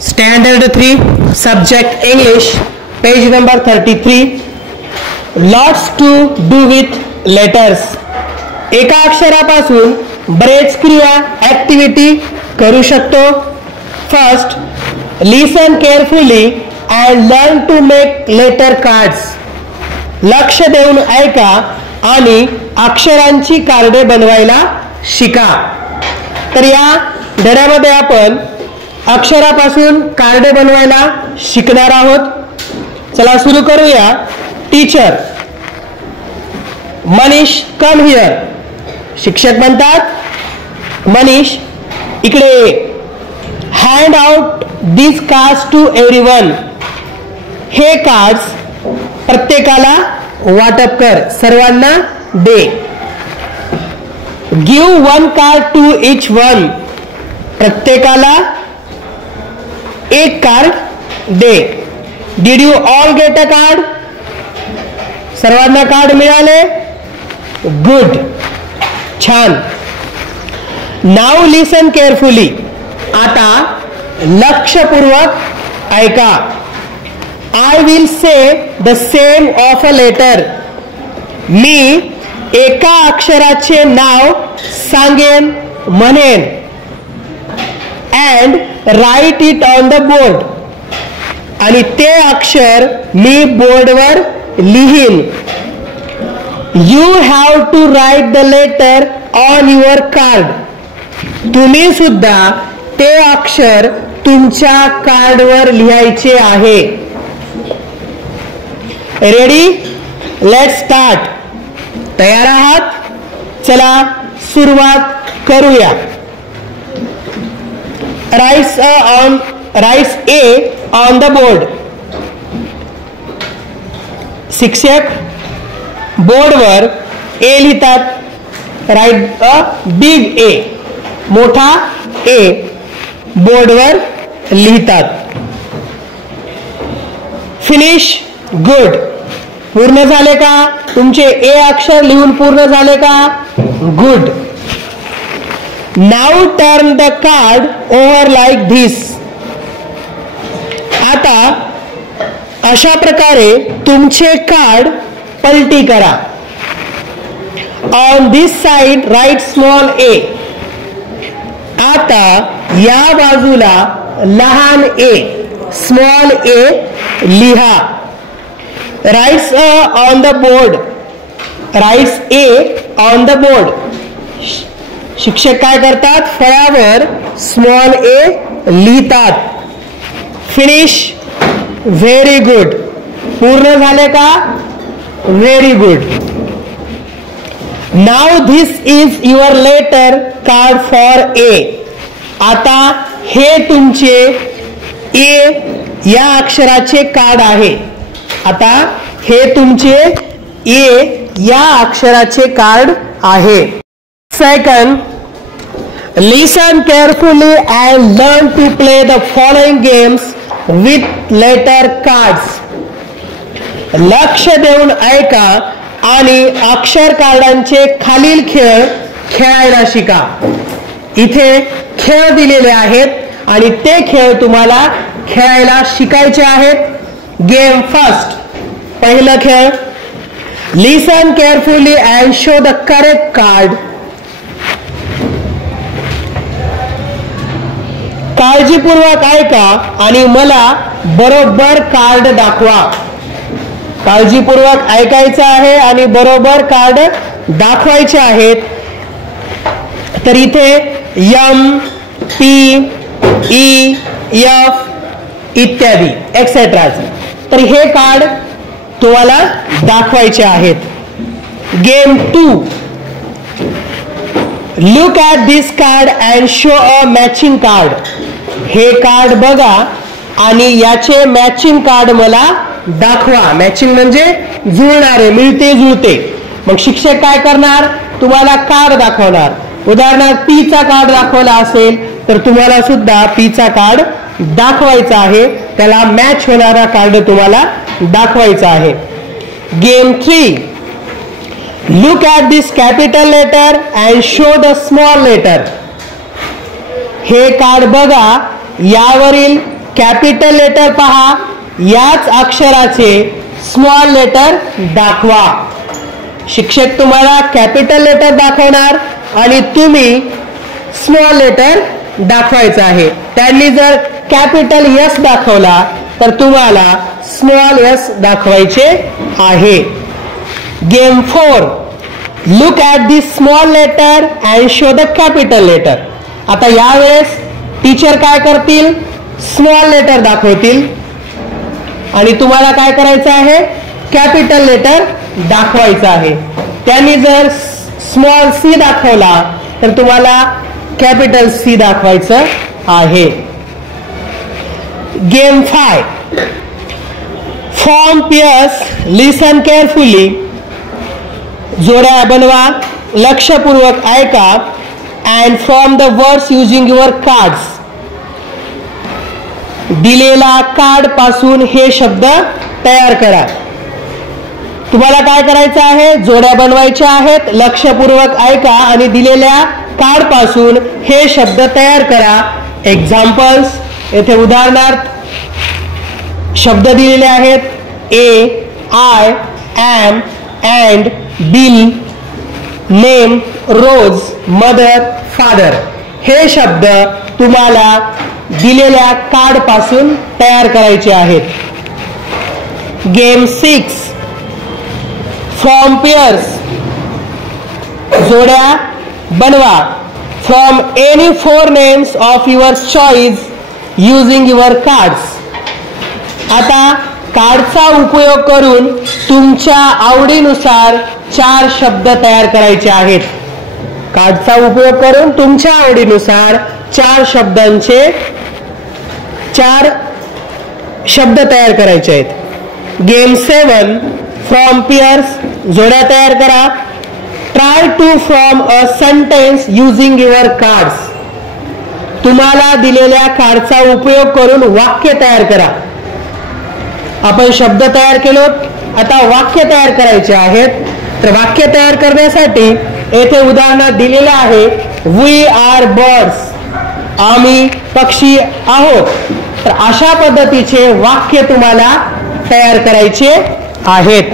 Standard 3, Subject English, page number 33. Lots to do with letters. एका अक्षरापासून बरेच क्रिया activity करू शकतो. First, listen carefully and learn to make letter cards. लक्ष देऊन ऐका आणि अक्षरांची कार्डे बनवायला शिका. तर या धड्यामध्ये आपण अक्षरापासून कार्डे बनवायला शिकणार आहोत. चला सुरू करूया. Teacher, Manish come here. शिक्षक म्हणतात, मनीष इकडे ये. Hand out this cards to everyone. हे कार्ड्स प्रत्येकाला वाटप कर, सर्वांना दे. Give one card to each one. प्रत्येकाला एक कार्ड दे. Did you all get a card. सर्वांना कार्ड मिळाले. गुड, छान. Now listen carefully. आता लक्षपूर्वक ऐका. I will say the same of a letter. मी एका अक्षराचे नाव सांगेन, म्हणेन. And write it on the board. आणि ते अक्षर मी बोर्डवर लिहीन. You have to write the letter on your card. तुम्ही सुद्धा ते अक्षर तुमच्या कार्डवर लिहायचे आहे. रेडी? Let's start. तयार आहात? चला सुरुवात करूया. Writes A on the board. शिक्षक बोर्डवर ए लिहितात. Write a big A. मोठा ए बोर्डवर लिहितात. फिनिश. गुड. पूर्ण झाले का? तुमचे ए अक्षर लिहून पूर्ण झाले का? Good. Now turn the card over like this. आता अशा प्रकारे तुमचे कार्ड पलटी करा. On this side write small A. आता या बाजूला लहान ए स्मॉल ए लिहा. Writes on the board. Writes A on the board. शिक्षक काय करतात? फळ्यावर स्मॉल ए लिहितात. फिनिश. Very good. पूर्ण झाले का? Very good. Now this is your letter card for A. आता हे तुमचे ए या अक्षराचे कार्ड आहे. आता हे तुमचे ए या अक्षराचे कार्ड आहे. Second, listen carefully and learn to play the following games with letter cards. लक्ष देऊन ऐका आणि अक्षर कार्डांचे खालील खेळ खेळायला शिका. इथे खेळ दिलेले आहेत आणि ते खेळ तुम्हाला खेळायला शिकायचे आहेत. Game first. पहिला खेळ. Listen carefully and show the correct card. काळजीपूर्वक ऐका आणि मला बरोबर कार्ड दाखवा. काळजीपूर्वक ऐकायचं आहे आणि बरोबर कार्ड दाखवायचे आहेत. तर इथे एम, पी, ई, एफ इत्यादी एक्सेट्रा. तर हे कार्ड तुम्हाला दाखवायचे आहेत. Game 2. Look at this card and show a matching card. हे कार्ड बघा आणि याचे मॅचिंग कार्ड मला दाखवा. मॅचिंग म्हणजे जुळणारे, मिळते जुळते. मग शिक्षक काय करणार? तुम्हाला कार्ड दाखवणार. उदाहरणार्थ पी चा कार्ड दाखवला असेल तर तुम्हाला सुद्धा पी चा कार्ड दाखवायचा आहे. त्याला मॅच होणारा कार्ड तुम्हाला दाखवायचा आहे. Game 3. Look at this capital letter and show the small letter. हे कार्ड बघा, यावरील कॅपिटल लेटर पहा, याच अक्षराचे स्मॉल लेटर दाखवा. शिक्षक तुम्हाला कॅपिटल लेटर दाखवणार आणि तुम्ही स्मॉल लेटर दाखवायचं आहे. त्यांनी जर कॅपिटल एस दाखवला तर तुम्हाला स्मॉल एस दाखवायचे आहे. Game 4, look at the small letter and show the capital letter. आता यावेळेस टीचर काय करतील, स्मॉल लेटर दाखवतील आणि तुम्हाला काय करायचं आहे, कॅपिटल लेटर दाखवायचं आहे. त्यांनी जर स्मॉल सी दाखवला तर तुम्हाला कॅपिटल सी दाखवायचं आहे. गेम 5, फॉर्म पेयर्स, लिसन केअरफुली. जोड्या बनवा, लक्षपूर्वक ऐका. And from the words using your cards. दिलेला कार्ड पासून हे शब्द तयार करा. तुम्हाला काय करायचं आहे, जोड्या बनवायच्या आहेत, लक्षपूर्वक ऐका आणि दिलेल्या कार्ड पासून हे शब्द तयार करा. एक्झाम्पल्स, येथे उदाहरणार्थ शब्द दिलेले आहेत. A, I, M, and, bill, name, rose, mother, father. हे शब्द तुम्हाला दिलेल्या कार्ड पासून तयार करायचे आहेत. Game 6, from pairs. जोड्या बनवा. From any 4 names of your choice using your cards. आता कार्डचा उपयोग करून तुमच्या आवडीनुसार 4 शब्द तयार करायचे आहेत. कार्डचा उपयोग करून तुमच्या आवडीनुसार 4 शब्दांचे 4 शब्द तयार करायचे आहेत. Game 7, from pairs. जोड्या तयार करा. Try to form a sentence using your cards. तुम्हाला दिलेल्या कार्डचा उपयोग करून वाक्य तयार करा. आपण शब्द तयार केलो, आता वाक्य तयार करायचे आहेत. तर वाक्य तयार करण्यासाठी येथे उदाहरणात दिलेलं आहे, वी आर बर्ड्स. आम्ही पक्षी आहोत. तर अशा पद्धतीचे वाक्य तुम्हाला तयार करायचे आहेत.